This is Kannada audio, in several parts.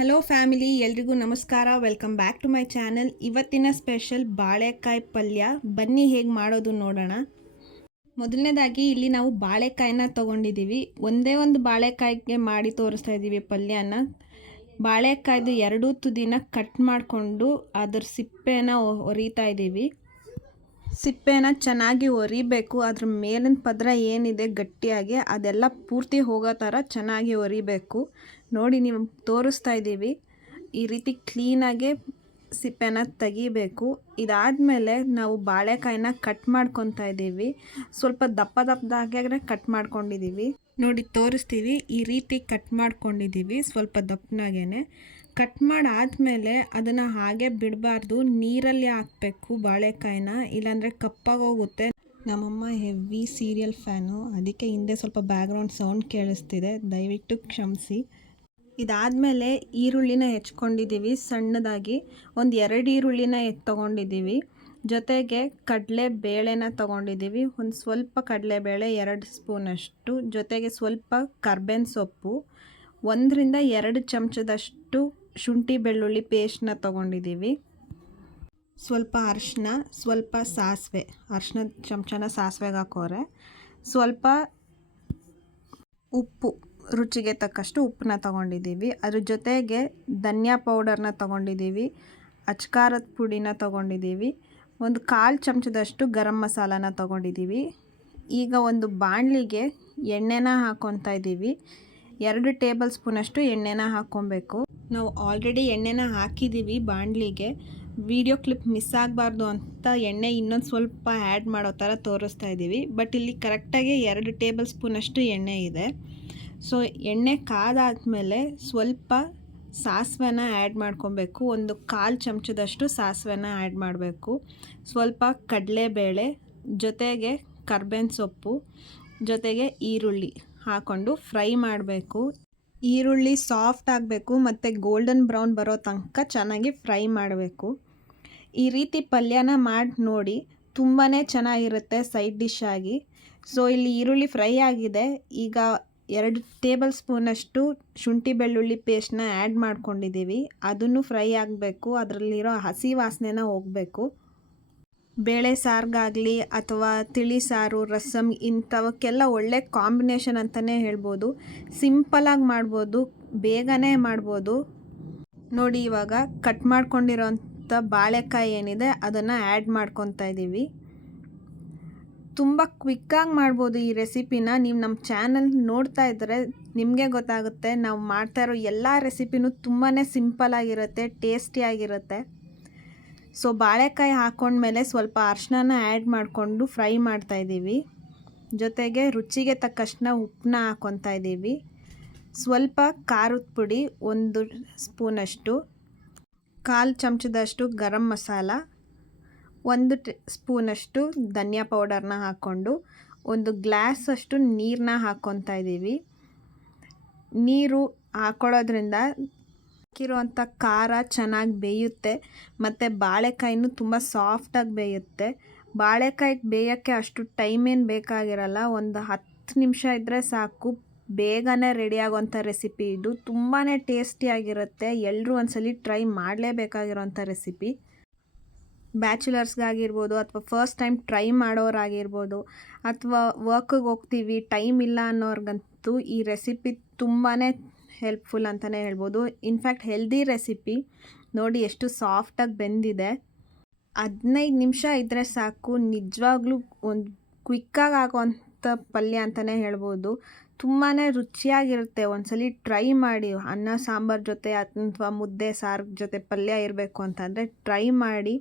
ಹಲೋ ಫ್ಯಾಮಿಲಿ, ಎಲ್ರಿಗೂ ನಮಸ್ಕಾರ. Welcome back to my channel. ಇವತ್ತಿನ ಸ್ಪೆಷಲ್ ಬಾಳೆಕಾಯಿ ಪಲ್ಯ. ಬನ್ನಿ ಹೇಗೆ ಮಾಡೋದು ನೋಡೋಣ. ಮೊದಲನೇದಾಗಿ ಇಲ್ಲಿ ನಾವು ಬಾಳೆಕಾಯಿನ ತೊಗೊಂಡಿದ್ದೀವಿ. ಒಂದೇ ಒಂದು ಬಾಳೆಕಾಯಿಗೆ ಮಾಡಿ ತೋರಿಸ್ತಾ ಇದ್ದೀವಿ ಪಲ್ಯನ. ಬಾಳೆಕಾಯ್ದು ಎರಡೂ ತುದಿನ ಕಟ್ ಮಾಡಿಕೊಂಡು ಅದ್ರ ಸಿಪ್ಪೆನ ಒರಿತಾ ಇದ್ದೀವಿ. ಸಿಪ್ಪೆನ ಚೆನ್ನಾಗಿ ಒರಿಬೇಕು. ಅದ್ರ ಮೇಲಿನ ಪದರ ಏನಿದೆ ಗಟ್ಟಿಯಾಗಿ ಅದೆಲ್ಲ ಪೂರ್ತಿ ಹೋಗೋ ಥರ ಚೆನ್ನಾಗಿ ಒರಿಬೇಕು. ನೋಡಿ, ನೀವು ತೋರಿಸ್ತಾ ಇದ್ದೀವಿ. ಈ ರೀತಿ ಕ್ಲೀನಾಗೆ ಸಿಪ್ಪೆನ ತೆಗಿಬೇಕು. ಇದಾದಮೇಲೆ ನಾವು ಬಾಳೆಕಾಯಿನ ಕಟ್ ಮಾಡ್ಕೊತಾ ಇದ್ದೀವಿ. ಸ್ವಲ್ಪ ದಪ್ಪದಾಗೆ ಕಟ್ ಮಾಡ್ಕೊಂಡಿದ್ದೀವಿ. ನೋಡಿ ತೋರಿಸ್ತೀವಿ. ಈ ರೀತಿ ಕಟ್ ಮಾಡ್ಕೊಂಡಿದ್ದೀವಿ, ಸ್ವಲ್ಪ ದಪ್ಪನಾಗೇ. ಕಟ್ ಮಾಡಾದಮೇಲೆ ಅದನ್ನು ಹಾಗೆ ಬಿಡಬಾರ್ದು, ನೀರಲ್ಲಿ ಹಾಕಬೇಕು ಬಾಳೆಕಾಯಿನ, ಇಲ್ಲಾಂದರೆ ಕಪ್ಪಾಗೋಗುತ್ತೆ. ನಮ್ಮಮ್ಮ ಹೆವಿ ಸೀರಿಯಲ್ ಫ್ಯಾನು, ಅದಕ್ಕೆ ಹಿಂದೆ ಸ್ವಲ್ಪ ಬ್ಯಾಕ್ಗ್ರೌಂಡ್ ಸೌಂಡ್ ಕೇಳಿಸ್ತಿದೆ, ದಯವಿಟ್ಟು ಕ್ಷಮಿಸಿ. ಇದಾದಮೇಲೆ ಈರುಳ್ಳಿನ ಹೆಚ್ಕೊಂಡಿದ್ದೀವಿ ಸಣ್ಣದಾಗಿ. ಒಂದು 2 ಈರುಳ್ಳಿನ ತೊಗೊಂಡಿದ್ದೀವಿ. ಜೊತೆಗೆ ಕಡಲೆ ಬೇಳೆನ ತೊಗೊಂಡಿದ್ದೀವಿ. ಒಂದು ಸ್ವಲ್ಪ ಕಡಲೆಬೇಳೆ 2 ಸ್ಪೂನಷ್ಟು. ಜೊತೆಗೆ ಸ್ವಲ್ಪ ಕರ್ಬೇವಿನ ಸೊಪ್ಪು, 1 ರಿಂದ 2 ಚಮಚದಷ್ಟು ಶುಂಠಿ ಬೆಳ್ಳುಳ್ಳಿ ಪೇಸ್ಟ್ನ ತೊಗೊಂಡಿದ್ದೀವಿ. ಸ್ವಲ್ಪ ಅರಿಶಿನ, ಸ್ವಲ್ಪ ಸಾಸಿವೆ, ಅರಿಶಿನದ ಚಮಚನ ಸಾಸಿವೆಗೆ ಹಾಕೋರೆ. ಸ್ವಲ್ಪ ಉಪ್ಪು, ರುಚಿಗೆ ತಕ್ಕಷ್ಟು ಉಪ್ಪನ್ನ ತೊಗೊಂಡಿದ್ದೀವಿ. ಅದ್ರ ಜೊತೆಗೆ ಧನಿಯಾ ಪೌಡರ್ನ ತೊಗೊಂಡಿದ್ದೀವಿ, ಅಚ್ಕಾರದ ಪುಡಿನ ತೊಗೊಂಡಿದ್ದೀವಿ, ಒಂದು 1/4 ಚಮಚದಷ್ಟು ಗರಂ ಮಸಾಲಾನ ತೊಗೊಂಡಿದ್ದೀವಿ. ಈಗ ಒಂದು ಬಾಣಲಿಗೆ ಎಣ್ಣೆನ ಹಾಕ್ಕೊತಾ ಇದ್ದೀವಿ. 2 ಟೇಬಲ್ ಸ್ಪೂನಷ್ಟು ಎಣ್ಣೆನ ಹಾಕ್ಕೊಬೇಕು. ನಾವು ಆಲ್ರೆಡಿ ಎಣ್ಣೆನ ಹಾಕಿದ್ದೀವಿ ಬಾಣಲಿಗೆ. ವಿಡಿಯೋ ಕ್ಲಿಪ್ ಮಿಸ್ ಆಗಬಾರ್ದು ಅಂತ ಎಣ್ಣೆ ಇನ್ನೊಂದು ಸ್ವಲ್ಪ ಆ್ಯಡ್ ಮಾಡೋ ಥರ ತೋರಿಸ್ತಾ ಇದ್ದೀವಿ. ಬಟ್ ಇಲ್ಲಿ ಕರೆಕ್ಟಾಗಿ 2 ಟೇಬಲ್ ಸ್ಪೂನಷ್ಟು ಎಣ್ಣೆ ಇದೆ. ಸೊ ಎಣ್ಣೆ ಕಾದಾದಮೇಲೆ ಸ್ವಲ್ಪ ಸಾಸಿವೆನ ಆ್ಯಡ್ ಮಾಡ್ಕೊಬೇಕು. ಒಂದು 1/4 ಚಮಚದಷ್ಟು ಸಾಸಿವೆನ ಆ್ಯಡ್ ಮಾಡಬೇಕು. ಸ್ವಲ್ಪ ಕಡಲೆಬೇಳೆ, ಜೊತೆಗೆ ಕರ್ಬೇವಿನ ಸೊಪ್ಪು, ಜೊತೆಗೆ ಈರುಳ್ಳಿ ಹಾಕ್ಕೊಂಡು ಫ್ರೈ ಮಾಡಬೇಕು. ಈರುಳ್ಳಿ ಸಾಫ್ಟ್ ಆಗಬೇಕು ಮತ್ತು ಗೋಲ್ಡನ್ ಬ್ರೌನ್ ಬರೋ ತನಕ ಚೆನ್ನಾಗಿ ಫ್ರೈ ಮಾಡಬೇಕು. ಈ ರೀತಿ ಪಲ್ಯನ ಮಾಡಿ ನೋಡಿ, ತುಂಬಾ ಚೆನ್ನಾಗಿರುತ್ತೆ ಸೈಡ್ ಡಿಶ್ ಆಗಿ. ಸೊ ಇಲ್ಲಿ ಈರುಳ್ಳಿ ಫ್ರೈ ಆಗಿದೆ. ಈಗ 2 ಟೇಬಲ್ ಸ್ಪೂನಷ್ಟು ಶುಂಠಿ ಬೆಳ್ಳುಳ್ಳಿ ಪೇಸ್ಟ್ನ ಆ್ಯಡ್ ಮಾಡ್ಕೊಂಡಿದ್ದೀವಿ. ಅದನ್ನು ಫ್ರೈ ಆಗಬೇಕು, ಅದರಲ್ಲಿರೋ ಹಸಿ ವಾಸನೆನ ಹೋಗಬೇಕು. ಬೇಳೆ ಸಾರಿಗಾಗಲಿ ಅಥವಾ ತಿಳಿ ಸಾರು, ರಸಮ್ ಇಂಥವಕ್ಕೆಲ್ಲ ಒಳ್ಳೆ ಕಾಂಬಿನೇಷನ್ ಅಂತಲೇ ಹೇಳ್ಬೋದು. ಸಿಂಪಲಾಗಿ ಮಾಡ್ಬೋದು, ಬೇಗನೆ ಮಾಡ್ಬೋದು. ನೋಡಿ, ಇವಾಗ ಕಟ್ ಮಾಡ್ಕೊಂಡಿರೋಂಥ ಬಾಳೆಕಾಯಿ ಏನಿದೆ ಅದನ್ನು ಆ್ಯಡ್ ಮಾಡ್ಕೊತಾ ಇದ್ದೀವಿ. ತುಂಬ ಕ್ವಿಕ್ಕಾಗಿ ಮಾಡ್ಬೋದು ಈ ರೆಸಿಪಿನ. ನೀವು ನಮ್ಮ ಚಾನಲ್ ನೋಡ್ತಾ ಇದ್ದರೆ ನಿಮಗೆ ಗೊತ್ತಾಗುತ್ತೆ. ನಾವು ಮಾಡ್ತಾ ಇರೋ ಎಲ್ಲ ರೆಸಿಪಿನೂ ತುಂಬಾ ಸಿಂಪಲಾಗಿರುತ್ತೆ, ಟೇಸ್ಟಿಯಾಗಿರುತ್ತೆ. ಸೊ ಬಾಳೆಕಾಯಿ ಹಾಕ್ಕೊಂಡ್ಮೇಲೆ ಸ್ವಲ್ಪ ಅರಿಶಿನ ಆ್ಯಡ್ ಮಾಡಿಕೊಂಡು ಫ್ರೈ ಮಾಡ್ತಾಯಿದ್ದೀವಿ. ಜೊತೆಗೆ ರುಚಿಗೆ ತಕ್ಕಷ್ಟನ್ನ ಉಪ್ಪನ್ನ ಹಾಕ್ಕೊತಾ ಇದ್ದೀವಿ. ಸ್ವಲ್ಪ ಖಾರದ ಪುಡಿ 1 ಸ್ಪೂನಷ್ಟು, 1/4 ಚಮಚದಷ್ಟು ಗರಂ ಮಸಾಲ, 1 ಸ್ಪೂನಷ್ಟು ಧನಿಯಾ ಪೌಡರ್ನ ಹಾಕ್ಕೊಂಡು ಒಂದು ಗ್ಲಾಸಷ್ಟು ನೀರನ್ನ ಹಾಕ್ಕೊತಾ ಇದ್ದೀವಿ. ನೀರು ಹಾಕ್ಕೊಳ್ಳೋದ್ರಿಂದ ಹಾಕಿರೋವಂಥ ಖಾರ ಚೆನ್ನಾಗಿ ಬೇಯುತ್ತೆ ಮತ್ತು ಬಾಳೆಕಾಯಿನೂ ತುಂಬ ಸಾಫ್ಟಾಗಿ ಬೇಯುತ್ತೆ. ಬಾಳೆಕಾಯಿಗೆ ಬೇಯೋಕ್ಕೆ ಅಷ್ಟು ಟೈಮ್ ಏನು ಬೇಕಾಗಿರಲ್ಲ, ಒಂದು 10 ನಿಮಿಷ ಇದ್ದರೆ ಸಾಕು. ಬೇಗನೆ ರೆಡಿಯಾಗೋವಂಥ ರೆಸಿಪಿ ಇದು. ತುಂಬಾ ಟೇಸ್ಟಿಯಾಗಿರುತ್ತೆ. ಎಲ್ಲರೂ ಒಂದ್ಸಲಿ ಟ್ರೈ ಮಾಡಲೇಬೇಕಾಗಿರೋಂಥ ರೆಸಿಪಿ. ಬ್ಯಾಚುಲರ್ಸ್ಗಾಗಿರ್ಬೋದು ಅಥವಾ ಫಸ್ಟ್ ಟೈಮ್ ಟ್ರೈ ಮಾಡೋರಾಗಿರ್ಬೋದು ಅಥವಾ ವರ್ಕಿಗೆ ಹೋಗ್ತೀವಿ ಟೈಮ್ ಇಲ್ಲ ಅನ್ನೋರ್ಗಂತೂ ಈ ರೆಸಿಪಿ ತುಂಬಾ ಹೆಲ್ಪ್ಫುಲ್ ಅಂತಲೇ ಹೇಳ್ಬೋದು. In fact healthy recipe. ನೋಡಿ ಎಷ್ಟು ಸಾಫ್ಟಾಗಿ ಬೆಂದಿದೆ. 15 ನಿಮಿಷ ಇದ್ದರೆ ಸಾಕು. ನಿಜವಾಗ್ಲೂ ಒಂದು ಕ್ವಿಕ್ಕಾಗಿ ಆಗೋವಂಥ ಪಲ್ಯ ಅಂತಲೇ ಹೇಳ್ಬೋದು. ತುಂಬಾ ರುಚಿಯಾಗಿರುತ್ತೆ. ಒಂದ್ಸಲಿ ಟ್ರೈ ಮಾಡಿ. ಅನ್ನ ಸಾಂಬಾರು ಜೊತೆ ಅಥವಾ ಮುದ್ದೆ ಸಾರು ಜೊತೆ ಪಲ್ಯ ಇರಬೇಕು ಅಂತಂದರೆ ಟ್ರೈ ಮಾಡಿ.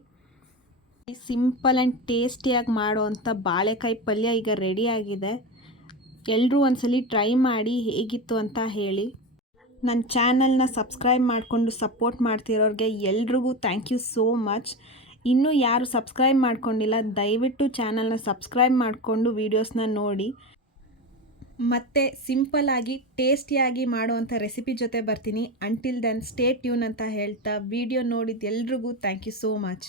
ಸಿಂಪಲ್ ಆ್ಯಂಡ್ ಟೇಸ್ಟಿಯಾಗಿ ಮಾಡೋವಂಥ ಬಾಳೆಕಾಯಿ ಪಲ್ಯ ಈಗ ರೆಡಿಯಾಗಿದೆ. ಎಲ್ಲರೂ ಒಂದ್ಸಲಿ ಟ್ರೈ ಮಾಡಿ ಹೇಗಿತ್ತು ಅಂತ ಹೇಳಿ. ನನ್ನ ಚಾನಲ್ನ ಸಬ್ಸ್ಕ್ರೈಬ್ ಮಾಡಿಕೊಂಡು ಸಪೋರ್ಟ್ ಮಾಡ್ತಿರೋರಿಗೆ ಎಲ್ರಿಗೂ ಥ್ಯಾಂಕ್ ಯು ಸೋ ಮಚ್. ಇನ್ನೂ ಯಾರು ಸಬ್ಸ್ಕ್ರೈಬ್ ಮಾಡ್ಕೊಂಡಿಲ್ಲ, ದಯವಿಟ್ಟು ಚಾನಲ್ನ ಸಬ್ಸ್ಕ್ರೈಬ್ ಮಾಡಿಕೊಂಡು ವೀಡಿಯೋಸ್ನ ನೋಡಿ. ಮತ್ತು ಸಿಂಪಲ್ಲಾಗಿ ಟೇಸ್ಟಿಯಾಗಿ ಮಾಡುವಂಥ ರೆಸಿಪಿ ಜೊತೆ ಬರ್ತೀನಿ. ಅಂಟಿಲ್ ದೆನ್ ಸ್ಟೇ ಟ್ಯೂನ್ ಅಂತ ಹೇಳ್ತಾ ವಿಡಿಯೋ ನೋಡಿದ ಎಲ್ರಿಗೂ ಥ್ಯಾಂಕ್ ಯು ಸೋ ಮಚ್.